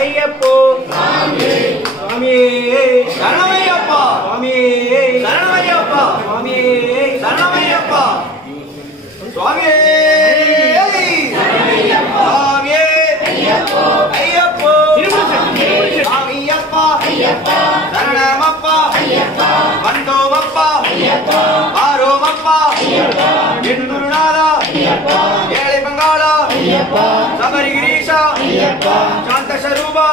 ஐயப்போ சுவாமியே சரணமையப்பா சுவாமியே சரணமையப்பா சுவாமியே சரணமையப்பா சுவாமியே சுவாமியே ஐயப்போ ஐயப்போ சுவாமியப்பா சரணமப்பா வந்தோமப்பா ஆரோமப்பா என் குருநாதா ஏழை பங்காளா சபரிகிரீஷா சாந்த ஸ்வரூபா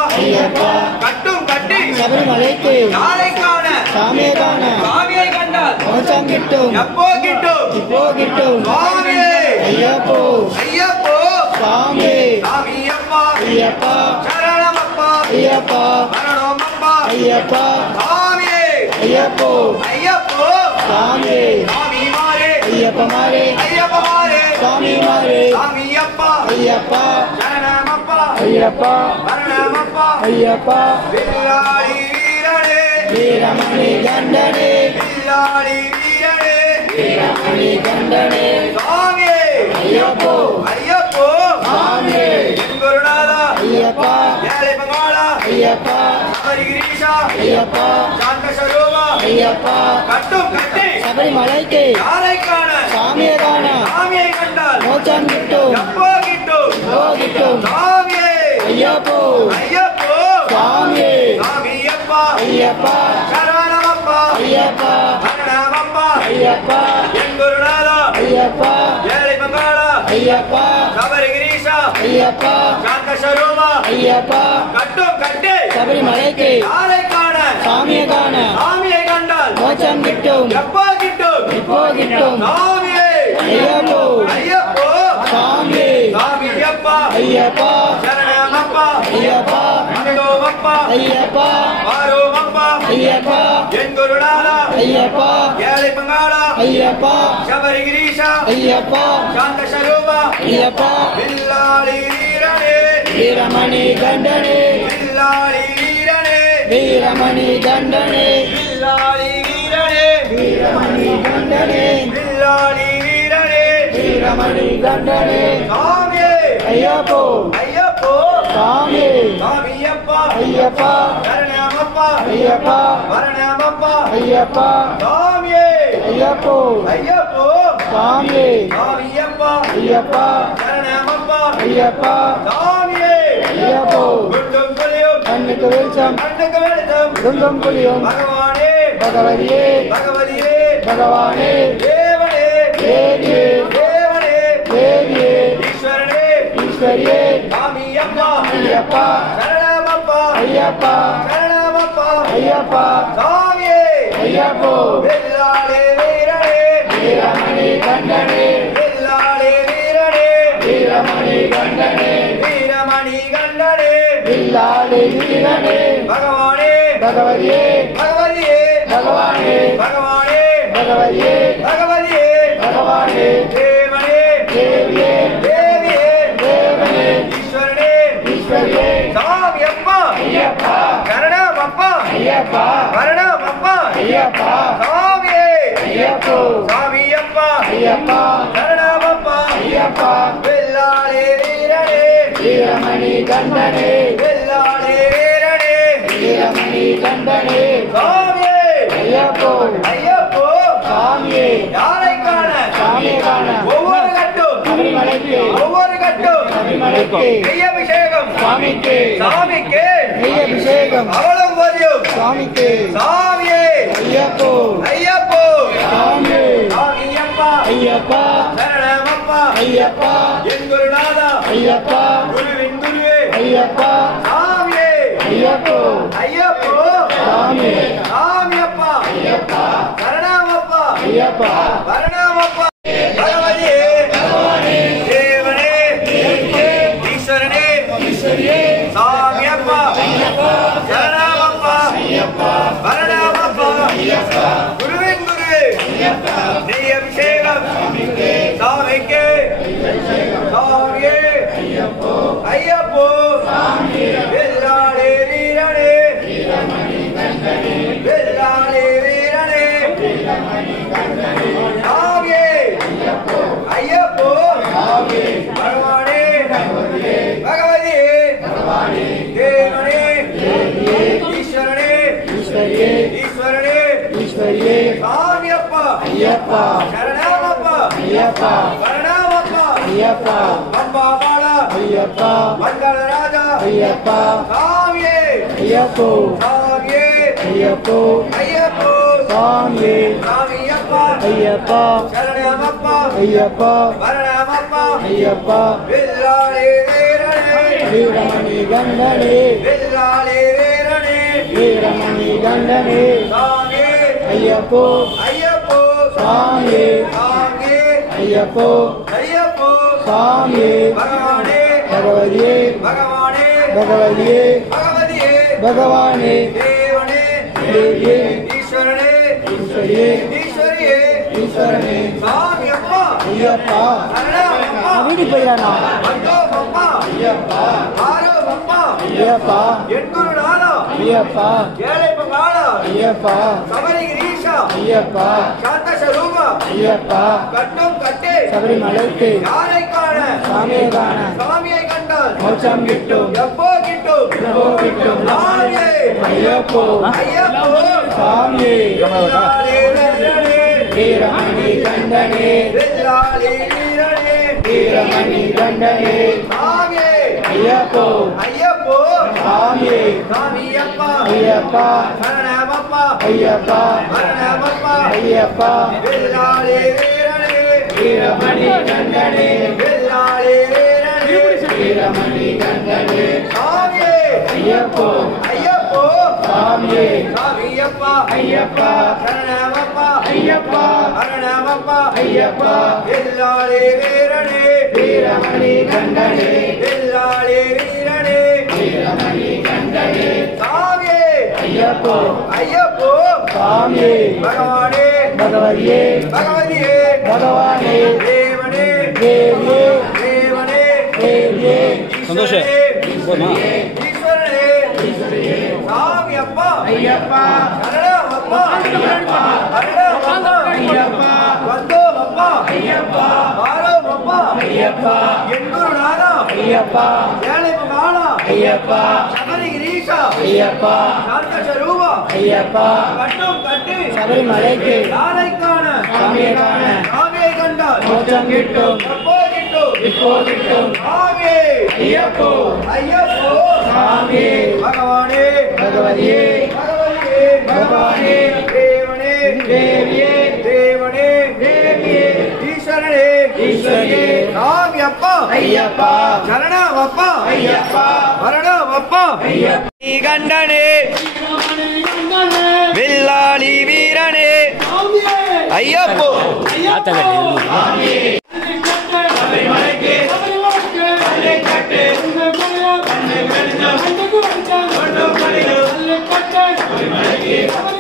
கட்டும் கட்டி சபரிமலைக்கு யாரை காண சாமியை காண சாமியை கண்டால் மோட்சம் கிட்டும் எப்போ கிட்டும் இப்போ கிட்டும் சுவாமியே ஐயப்போ ஐயப்போ சாமி சாமியப்பா ஐயப்பா சரணமப்பா ஐயப்பா மரணமப்பா ஐயப்பா சாமியே ஐயப்போ ஐயப்போ சாமி சாமி மாரே ஐயப்ப மாரே ஐயப்ப மாரே சாமி மாரே சாமியப்பா ஐயப்பா சரணமப்பா ஐயப்பா மரணமப்பா ஐயப்பா வில்லாளி வீரனே வீரமணி கண்டனே வில்லாளி வீரனே வீரமணி கண்டனே சாமியே ஐயப்போ ஐயப்போ சாமி என் குருநாதா ஐயப்பா ஏழை பங்காளா ஐயப்பா சபரிகிரீஷா ஐயப்பா சாந்த ஸ்வரூபா ஐயப்பா கட்டும் கட்டி சபரிமலைக்கு யாரை காண சாமியை காண சாமியை கண்டால் மோட்சம் கிட்டும் எப்போ கிட்டும் இப்போ கிட்டும் சாமியே ஐயப்போ ஐயப்போ சாமி சாமியப்பா ஐயப்பா சரணமப்பா ஐயப்பா மரணமப்பா ஐயப்பா என் குருநாதா ஐயப்பா ஏழை பங்காளா ஐயப்பா சபரிகிரீஷா ஐயப்பா சாந்த ஸ்வரூபா ஐயப்பா கட்டும் கட்டி சபரிமலைக்கு யாரை காண சாமியை காண சாமியை கண்டால் மோட்சம் கிட்டும் எப்போ கிட்டும் இப்போ கிட்டும் சாமியே ஐயப்போ ஐயப்போ சாமி சாமியப்பா ஐயப்பா சரணமப்பா ஐயப்பா மண்டோமப்பா ஐயப்பா ஆரோமப்பா ஐயப்பா என் குருநாதா ஐயப்பா ஏழை பங்காளா ஐயப்பா சபரிகிரீஷா ஐயப்பா சாந்த ஸ்வரூபா ஐயப்பா வில்லாளி வீரனே வீரமணி கண்டனே வில்லாளி வீரனே வீரமணி கண்டனே வில்லாளி வீரனே வீரமணி கண்டனே வில்லாளி வீரனே வீரமணி கண்டனே சாமியே ஐயப்போ ஐயப்போ சாமி சாமியப்பா ஐயப்பா சரணமப்பா ஐயப்பா மரணமப்பா ஐயப்பா சாமியே ஐயப்போ ஐயப்போ சாமி சாமியப்பா ஐயப்பா சரணமப்பா ஐயப்பா சாமியே ஐயப்போ குண்டும் புலியும் கண்ணுக்கு வெளிச்சம் கண்ணுக்கு வெளிச்சம் துன்பம் புலியும் பகவானே பகவதியே பகவதியே பகவானே தேவனே தேவியே தேவனே தேவியே ஈஸ்வரனே ஈஸ்வரியே சாமியப்பா ஐயப்பா சரணமப்பா ஐயப்பா சரணமப்பா ஐயப்பா சாமியே ஐயப்போ வெள்ளாளே வீரனே வீரமணி கண்டனே வெள்ளாளே வீரனே வீரமணி கண்டனே வீரமணி கண்டனே வில்லாளி வீரனே பகவானே பகவதியே பகவதியே பகவானே பகவானே பகவதியே பகவதியே பகவானே தேவனே தேவியே தேவியே தேவனே ஈஸ்வரனே ஈஸ்வரியே சாமியப்பா ஐயப்பா சரணமப்பா ஐயப்பா மரணமப்பா ஐயப்பா சாமியே ஐயப்போ சாமியப்பா ஐயப்பா சரணமப்பா ஐயப்பா வெள்ளாளே வீரனே வீரமணி கண்டனே வெள்ளாளே வீரனே வீரமணி கண்டனே சாமியே ஐயப்போ ஐயப்போ சாமியே யாரை காண சாமியை காண ஒவ்வொரு கட்டும் சபரிமலைக்கு ஒவ்வொரு கட்டும் சபரிமலைக்கு நெய்யபிஷேகம் சாமிக்கு சாமிக்கு நெய் அபிஷேகம் அவளும் வரியும் சாமிக்கு சாமியே ஐயப்போ ஐயப்போ சாமி சாமியப்பா ஐயப்பா சரணமப்பா ஐயப்பா என் குருநாதா ஐயப்பா குருவின் குருவே ஐயப்பா சாமியே ஐயப்போ ஐயப்போ சாமி சாமியப்பா ஐயப்பா சரணமப்பா ஐயப்பா மரணமப்பா பகவதியே தேவனே ஈஸ்வரனே சாமியப்பா சரணமப்பா மரணமப்பா குருவின் குருவே நெய் அபிஷேகம் சாமிக்கு சாமியே ஐயப்போ வெள்ளாளே வீரனே வெள்ளாளே வீரனே சாமியே ஐயப்போ பகவானே பகவதியே தேவனே ஐயப்பா சரணமப்பா ஐயப்பா அம்பா பாலா ஐயப்பா மங்கள ராஜா ஐயப்பா சாமியே ஐயப்போ சாமியே ஐயப்போ ஐயப்போ சாமியே சாமியப்பா ஐயப்பா சரணமப்பா ஐயப்பா சரணமப்பா ஐயப்பா வில்லாளே வீரனே வீரமணி கண்டனே வில்லாளே வீரனே வீரமணி கண்டனே சாமியே ஐயப்போ ஐயப்போ சாமியே சாமியே ஐயப்போ ஐயப்போ சாமியே பகவானே பகவதியே பகவானே பகவதியே பகவதியே பகவானே தேவனே தேவியே ஈஸ்வரனே ஈஸ்வரியே ஈஸ்வரியே ஈஸ்வரனே சாமியப்பா ஐயப்பா சரணமப்பா வீடு போயிடானா வந்தோமப்பா ஐயப்பா ஆரோமப்பா ஐயப்பா எண்குரு நாதா ஐயப்பா ஏழை பங்காளா ஐயப்பா சபரிகிரீஷா ஐயப்பா சாந்த ஸ்வரூபா ஐயப்பா கட்டும் கட்டே சபரிமலைக்கு யாரை காண சாமியை காண சாமியை கண்டால் மோட்சம் கிட்டும் எப்போ கிட்டும் எப்போ கிட்டும் சாமியே ஐயப்போ ஐயப்போ சாமியே வில்லாளே வீரனே வீரமணி கண்டனே வில்லாளே வீரனே வீரமணி கண்டனே சாமியே ஐயப்போ ஐயப்போ சாமியே சாமியப்பா ஐயப்பா சரணமப்பா ஐயப்பா சரணமப்பா ஐயப்பா வில்லாளே வீரனே வீரமணி கண்டனே வில்லாளே வீரனே வீரமணி கண்டனே சாமியே ஐயப்போ ஐயப்போ சாமியே சாமியப்பா ஐயப்பா சரணமப்பா ஐயப்பா சரணமப்பா ஐயப்பா வில்லாளே வீரனே வீரமணி கண்டனே வில்லாளே வீரனே வீரமணி கண்டனே சாமியே ஐயப்போ ஐயப்போ சாமியே பகவானே பகவதியே பகவதியே பகவானே தேவனே தேவியே தேவனே தேவியே சந்தோஷே ஈஸ்வரனே சாமியப்பா ஐயப்பா சரணமப்பா சரணமப்பா ஐயப்பா வந்தோமப்பா ஐயப்பா ஆரோமப்பா ஐயப்பா எண்குரு நாதா ஐயப்பா ஏழை மகாளா ஐயப்பா சபரிகிரீஷா ஐயப்பா சாந்த ஸ்வரூபா ஐயப்பா கட்டும் கட்டி சபரிமலைக்கு யாரை காண சாமியை காண சாமியை கண்டால் மோட்சம் கிட்டும் எப்போ கிட்டும் இப்போ கிட்டும் சாமியே ஐயப்போ ஐயப்போ சாமியே பகவானே பகவதியே பகவதியே பகவானே தேவனே தேவியே தேவனே தேவியே ஈஸ்வரனே ஈஸ்வரியே சாமியப்பா ஐயப்பா சரணமப்பா ஐயப்பா மரணமப்பா ஐயப்பா கண்டனே வில்லாளி வீரனே ஐயப்போ Hey!